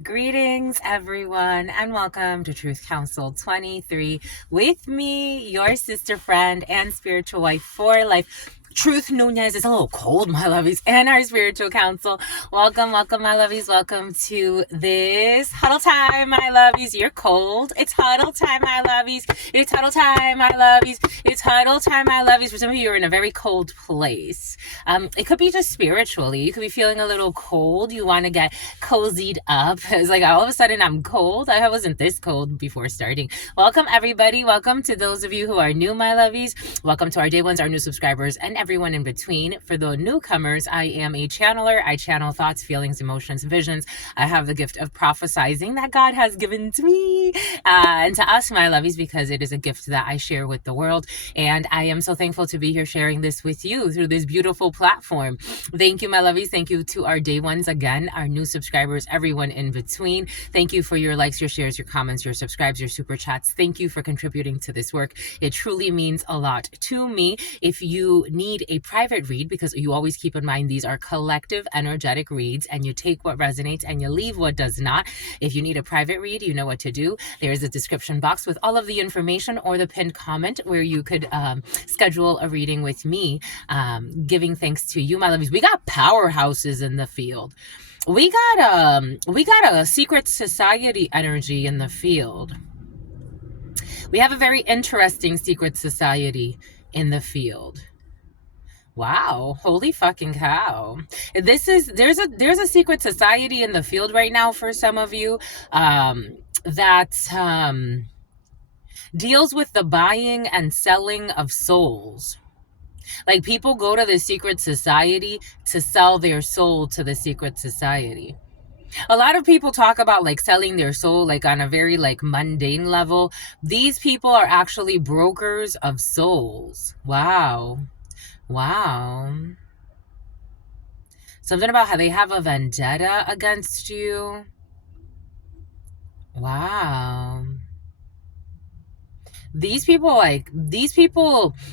Greetings, everyone, and welcome to Truth Council 23 with me, your sister, friend, and spiritual wife for life. Truth Nunez. It's a little cold, my lovies, and our spiritual council. Welcome, my lovies. Welcome to this huddle time, my lovies. You're cold. It's huddle time, my lovies. It's huddle time, my lovies. It's huddle time, my lovies. For some of you, you're in a very cold place. It could be just spiritually. You could be feeling a little cold. You want to get cozied up. It's like all of a sudden I'm cold. I wasn't this cold before starting. Welcome, everybody. Welcome to those of you who are new, my lovies. Welcome to our day ones, our new subscribers, and everyone in between. For the newcomers, I am a channeler. I channel thoughts, feelings, emotions, visions. I have the gift of prophesizing that God has given to me and to us, my lovies, because it is a gift that I share with the world. And I am so thankful to be here sharing this with you through this beautiful platform. Thank you, my lovies. Thank you to our day ones again, our new subscribers, everyone in between. Thank you for your likes, your shares, your comments, your subscribes, your super chats. Thank you for contributing to this work. It truly means a lot to me. If you need a private read, because you always keep in mind these are collective energetic reads and you take what resonates and you leave what does not. If you need a private read, you know what to do. There is a description box with all of the information or the pinned comment where you could schedule a reading with me, giving thanks to you, my lovies. We got powerhouses in the field. We got a secret society energy in the field. We have a very interesting secret society in the field. Wow, holy fucking cow. There's a secret society in the field right now for some of you that deals with the buying and selling of souls. Like, people go to the secret society to sell their soul to the secret society. A lot of people talk about like selling their soul like on a very like mundane level. These people are actually brokers of souls. Wow. Something about how they have a vendetta against you. Wow. These people,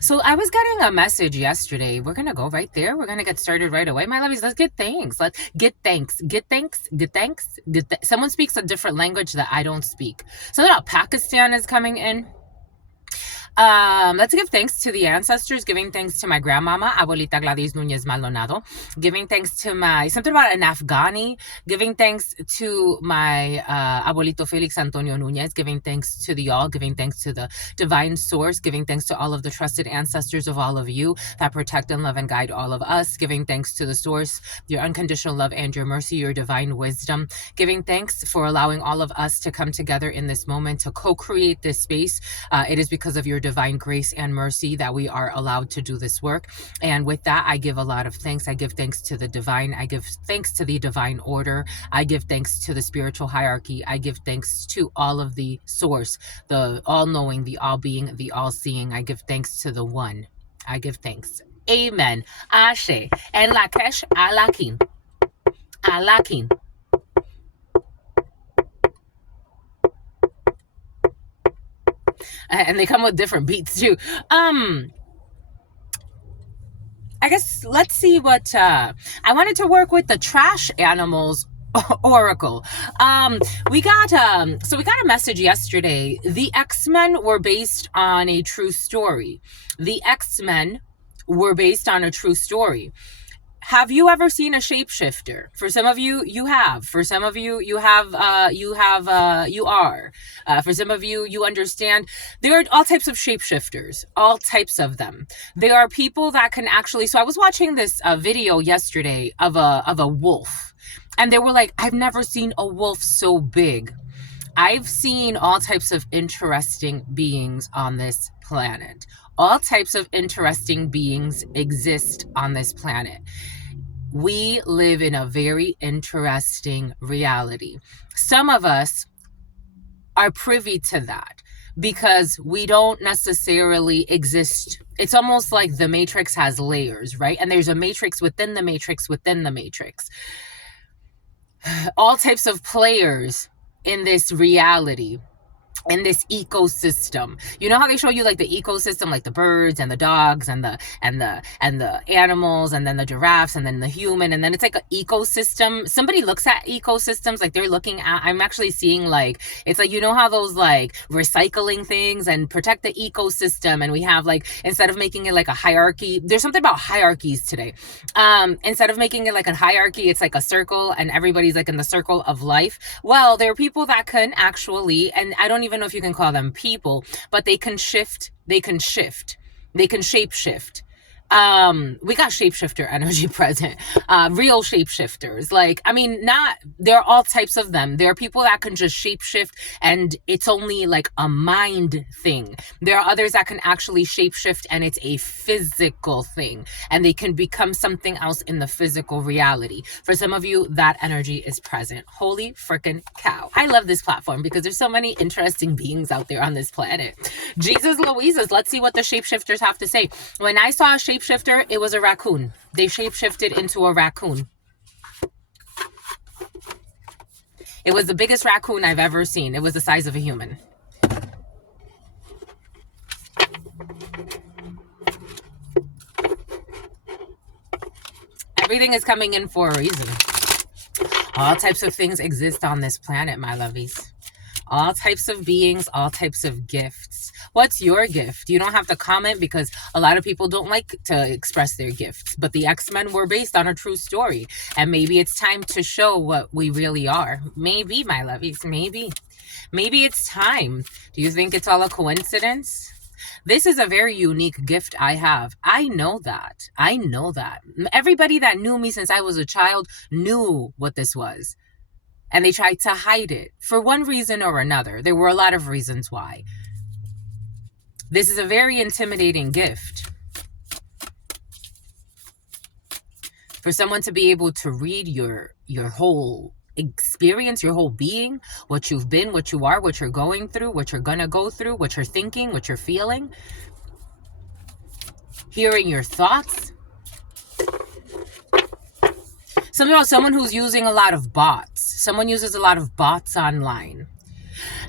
so I was getting a message yesterday. We're going to go right there. We're going to get started right away. My lovies, let's get thanks. Let's get thanks. Someone speaks a different language that I don't speak. Something about Pakistan is coming in. Let's give thanks to the ancestors, giving thanks to my grandmama, Abuelita Gladys Núñez Maldonado, giving thanks to something about an Afghani, giving thanks to my Abuelito Felix Antonio Núñez, giving thanks to the all, giving thanks to the divine source, giving thanks to all of the trusted ancestors of all of you that protect and love and guide all of us, giving thanks to the source, your unconditional love and your mercy, your divine wisdom, giving thanks for allowing all of us to come together in this moment to co-create this space. It is because of your divine grace and mercy that we are allowed to do this work. And with that, I give a lot of thanks. I give thanks to the divine. I give thanks to the divine order. I give thanks to the spiritual hierarchy. I give thanks to all of the source, the all-knowing, the all-being, the all-seeing. I give thanks to the one. I give thanks. Amen. Ashe. En Lakesh, Alakin. Alakin. And they come with different beats too. I guess let's see what I wanted to work with the trash animals oracle. We got a message yesterday. The X-Men were based on a true story. Have you ever seen a shapeshifter? For some of you, you have. For some of you, you are. For some of you, you understand. There are all types of shapeshifters, all types of them. There are people that can actually, so I was watching this video yesterday of a wolf, and they were like, I've never seen a wolf so big. I've seen all types of interesting beings on this planet. All types of interesting beings exist on this planet. We live in a very interesting reality. Some of us are privy to that because we don't necessarily exist. It's almost like the matrix has layers, right? And there's a matrix within the matrix within the matrix. All types of players in this reality. in this ecosystem. You know how they show you like the ecosystem, like the birds and the dogs and the animals, and then the giraffes, and then the human, and then it's like an ecosystem. Somebody looks at ecosystems like they're looking at, I'm actually seeing like, it's like, you know how those like recycling things and protect the ecosystem, and we have like, instead of making it like a hierarchy, there's something about hierarchies today. Instead of making it like a hierarchy, it's like a circle, and everybody's like in the circle of life. Well, there are people that can actually, and I don't even know if you can call them people, but they can shift, they can shape shift. We got shapeshifter energy present. Real shapeshifters. Like, I mean, not, there are all types of them. There are people that can just shapeshift and it's only like a mind thing. There are others that can actually shapeshift and it's a physical thing, and they can become something else in the physical reality. For some of you, that energy is present. Holy freaking cow. I love this platform because there's so many interesting beings out there on this planet. Jesus Louises, let's see what the shapeshifters have to say. When I saw a shapeshifter, it was a raccoon. They shapeshifted into a raccoon. It was the biggest raccoon I've ever seen. It was the size of a human. Everything is coming in for a reason. All types of things exist on this planet, my lovies. All types of beings, all types of gifts. What's your gift? You don't have to comment because a lot of people don't like to express their gifts. But the X-Men were based on a true story. And maybe it's time to show what we really are. Maybe, my lovies, maybe. Maybe it's time. Do you think it's all a coincidence? This is a very unique gift I have. I know that. I know that. Everybody that knew me since I was a child knew what this was. And they tried to hide it for one reason or another. There were a lot of reasons why. This is a very intimidating gift. For someone to be able to read your whole experience, your whole being, what you've been, what you are, what you're going through, what you're gonna go through, what you're thinking, what you're feeling, hearing your thoughts. Someone who's using a lot of bots. Someone uses a lot of bots online.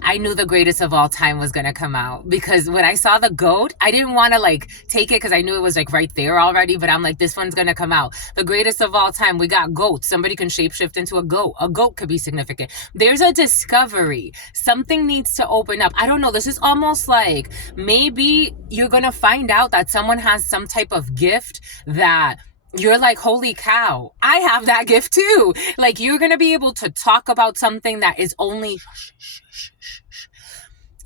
I knew the greatest of all time was going to come out because when I saw the goat, I didn't want to like take it because I knew it was like right there already, but I'm like, this one's going to come out. The greatest of all time. We got goats. Somebody can shapeshift into a goat. A goat could be significant. There's a discovery. Something needs to open up. I don't know. This is almost like maybe you're going to find out that someone has some type of gift that you're like, holy cow, I have that gift too. Like, you're going to be able to talk about something that is only...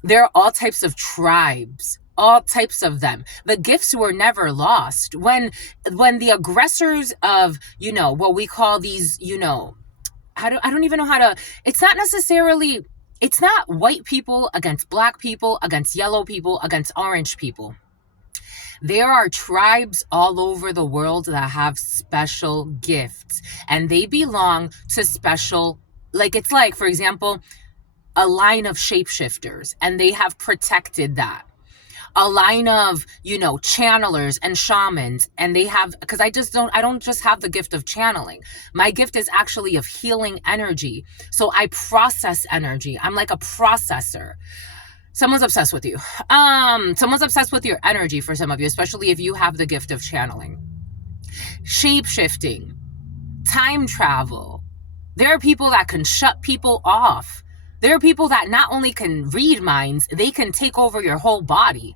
There are all types of tribes, all types of them. The gifts were never lost. When the aggressors of, what we call these, I don't even know how to... It's not necessarily... It's not white people against black people, against yellow people, against orange people. There are tribes all over the world that have special gifts, and they belong to special, like, it's like, for example, a line of shapeshifters, and they have protected that. A line of, channelers and shamans, and they have, because I don't just have the gift of channeling. My gift is actually of healing energy. So I process energy. I'm like a processor. Someone's obsessed with you. Someone's obsessed with your energy for some of you, especially if you have the gift of channeling. Shape-shifting, time travel. There are people that can shut people off. There are people that not only can read minds, they can take over your whole body.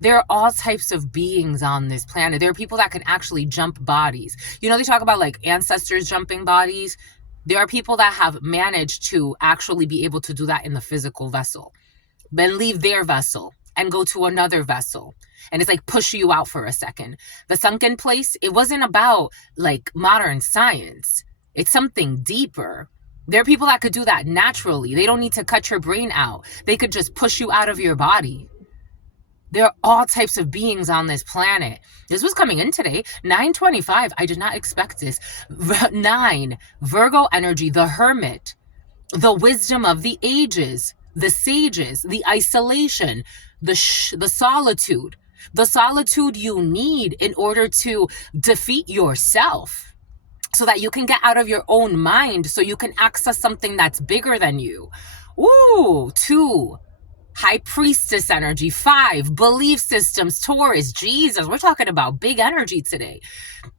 There are all types of beings on this planet. There are people that can actually jump bodies. They talk about like ancestors jumping bodies. There are people that have managed to actually be able to do that in the physical vessel, then leave their vessel and go to another vessel. And it's like push you out for a second. The sunken place, it wasn't about like modern science. It's something deeper. There are people that could do that naturally. They don't need to cut your brain out. They could just push you out of your body. There are all types of beings on this planet. This was coming in today. 9:25. I did not expect this. 9. Virgo energy, the hermit, the wisdom of the ages, the sages, the isolation, the solitude. The solitude you need in order to defeat yourself so that you can get out of your own mind so you can access something that's bigger than you. Ooh, 2, high priestess energy. 5, belief systems, Taurus. Jesus, we're talking about big energy today.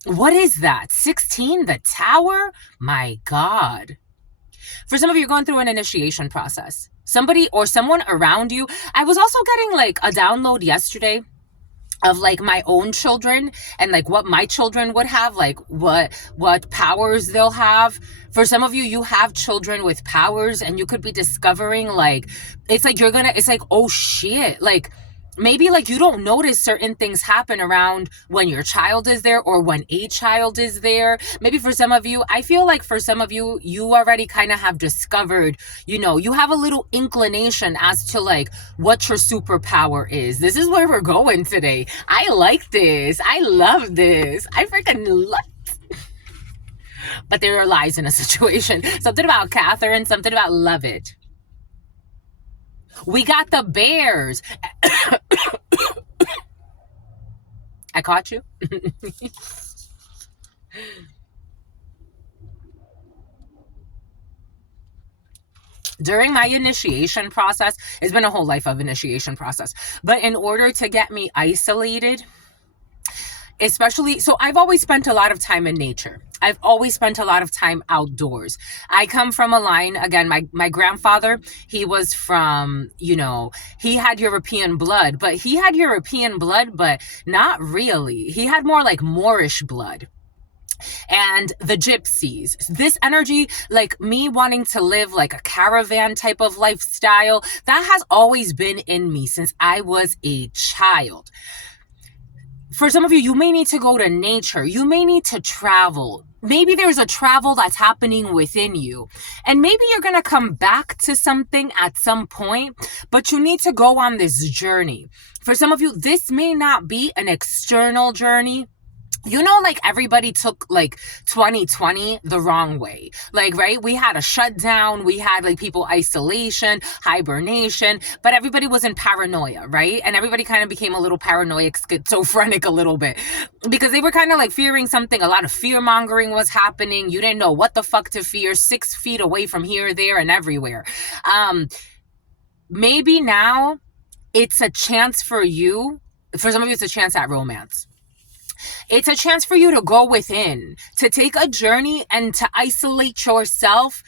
What is that? 16, the tower? My God. For some of you, you're going through an initiation process. Somebody or someone around you. I was also getting like a download yesterday of like my own children and like what my children would have, like what powers they'll have. For some of you, you have children with powers and you could be discovering like it's like it's like, oh shit, like maybe like you don't notice certain things happen around when your child is there or when a child is there. Maybe for some of you, I feel like for some of you, you already kind of have discovered, you have a little inclination as to like what your superpower is. This is where we're going today. I like this. I love this. I freaking love. But there are lies in a situation. Something about Catherine, something about love it. We got the bears. I caught you. During my initiation process, it's been a whole life of initiation process. But in order to get me isolated, especially, so I've always spent a lot of time in nature. I've always spent a lot of time outdoors. I come from a line, again, my grandfather, he was from, he had European blood, but not really. He had more like Moorish blood. And the gypsies, this energy, like me wanting to live like a caravan type of lifestyle, that has always been in me since I was a child. For some of you, you may need to go to nature. You may need to travel. Maybe there's a travel that's happening within you. And maybe you're going to come back to something at some point, but you need to go on this journey. For some of you, this may not be an external journey. Like everybody took like 2020 the wrong way. Like, right? We had a shutdown. We had like people isolation, hibernation, but everybody was in paranoia, right? And everybody kind of became a little paranoid, schizophrenic a little bit because they were kind of like fearing something. A lot of fear mongering was happening. You didn't know what the fuck to fear, 6 feet away from here, there, and everywhere. Maybe now it's a chance for you. For some of you, it's a chance at romance. It's a chance for you to go within, to take a journey and to isolate yourself.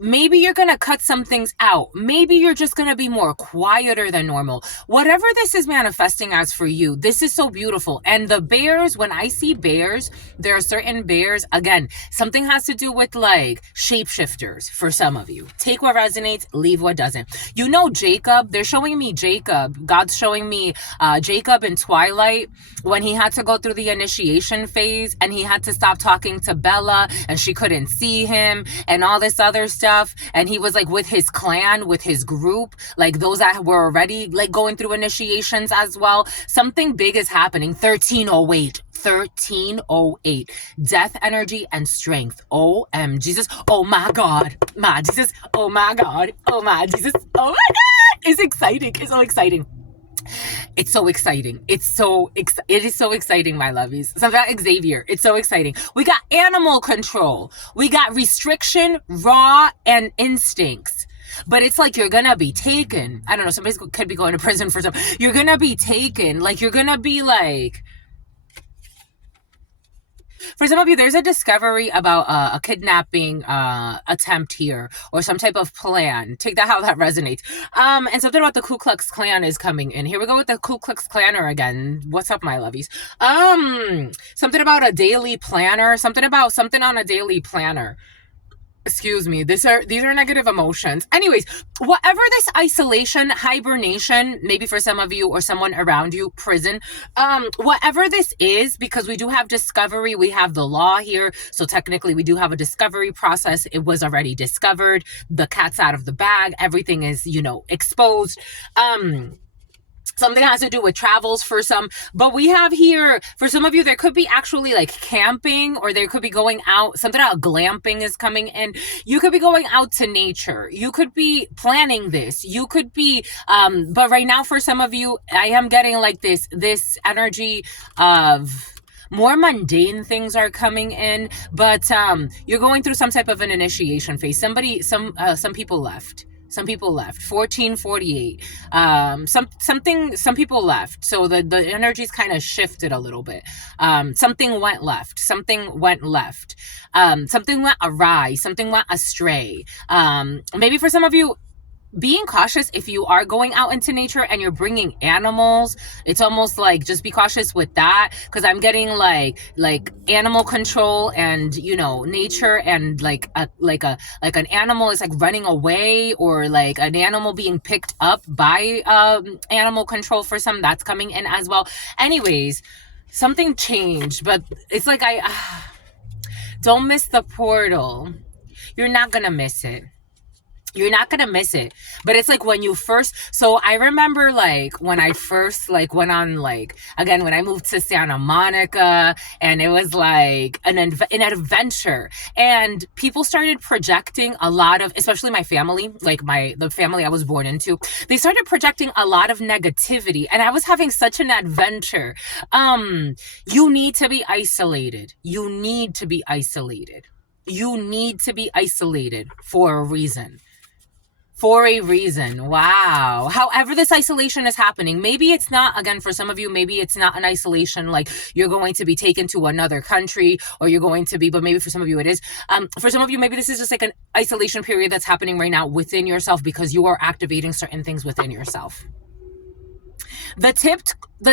Maybe you're going to cut some things out. Maybe you're just going to be more quieter than normal. Whatever this is manifesting as for you, this is so beautiful. And the bears, when I see bears, there are certain bears, again, something has to do with like shapeshifters for some of you. Take what resonates, leave what doesn't. Jacob, they're showing me Jacob. God's showing me Jacob in Twilight when he had to go through the initiation phase and he had to stop talking to Bella and she couldn't see him and all this other stuff. And he was like with his clan, with his group, like those that were already like going through initiations as well. Something big is happening. 1308, death energy and strength. Jesus, oh my God, my Jesus, oh my God, oh my Jesus, oh my God. It's exciting. It's so exciting. It's so exciting. It is so exciting, my lovies. Something about Xavier. It's so exciting. We got animal control. We got restriction, raw, and instincts. But it's like you're gonna be taken. I don't know. Somebody could be going to prison for something. You're gonna be taken. Like you're gonna be like. For some of you, there's a discovery about a kidnapping attempt here or some type of plan. Take that how that resonates. And something about the Ku Klux Klan is coming in. Here we go with the Ku Klux Klanner again. What's up, my lovies? Something about a daily planner. Something on a daily planner. Excuse me, these are negative emotions. Anyways, whatever this isolation, hibernation, maybe for some of you or someone around you, prison, whatever this is, because we do have discovery, we have the law here, so technically we do have a discovery process. It was already discovered. The cat's out of the bag. Everything is, exposed. Something has to do with travels for some, but we have here, for some of you, there could be actually like camping or there could be going out. Something about glamping is coming in. You could be going out to nature. You could be planning this. You could be, but right now for some of you, I am getting like this energy of more mundane things are coming in, but you're going through some type of an initiation phase. Some people left. Some people left. 1448. Some people left. So the energies kind of shifted a little bit. Something went left. Something went left. Something went awry. Something went astray. Maybe for some of you, being cautious if you are going out into nature and you're bringing animals. It's almost like just be cautious with that, because I'm getting like animal control and nature, and like an animal is like running away, or like an animal being picked up by animal control. For some, that's coming in as well. Anyways, something changed, but it's like I don't miss the portal. You're not gonna miss it. You're not gonna miss it. But it's like when you first, so I remember like when I first like went on, like, again, when I moved to Santa Monica, and it was like an adventure, and people started projecting a lot of, especially my family, like the family I was born into, they started projecting a lot of negativity, and I was having such an adventure. You need to be isolated. You need to be isolated. You need to be isolated for a reason. For a reason. Wow. However this isolation is happening, maybe it's not, again, for some of you, maybe it's not an isolation like you're going to be taken to another country, or you're going to be, but maybe for some of you it is. For some of you, maybe this is just like an isolation period that's happening right now within yourself, because you are activating certain things within yourself. The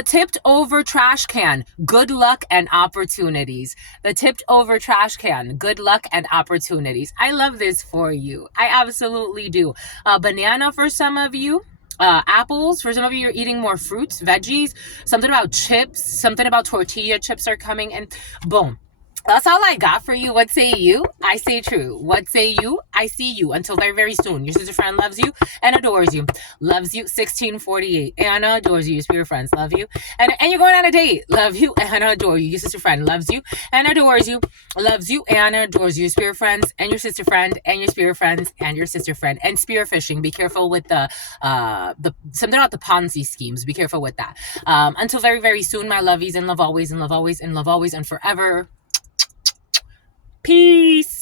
tipped over trash can, good luck and opportunities. The tipped over trash can, good luck and opportunities. I love this for you. I absolutely do. Banana for some of you. Apples for some of you. You're eating more fruits, veggies. Something about chips, something about tortilla chips are coming, and boom. That's all I got for you. What say you? I say true. What say you? I see you. Until very, very soon. Your sister friend loves you and adores you. Loves you. 1648. Anna adores you. Your spirit friends love you. And you're going on a date. Love you. Anna adore you. Your sister friend loves you and adores you. Loves you. Anna adores you. Your spirit friends and your sister friend and your spirit friends and your sister friend. And spear fishing. Be careful with the something about the Ponzi schemes. Be careful with that. Until very, very soon, my lovies, and love always, and love always, and love always, and forever. Peace.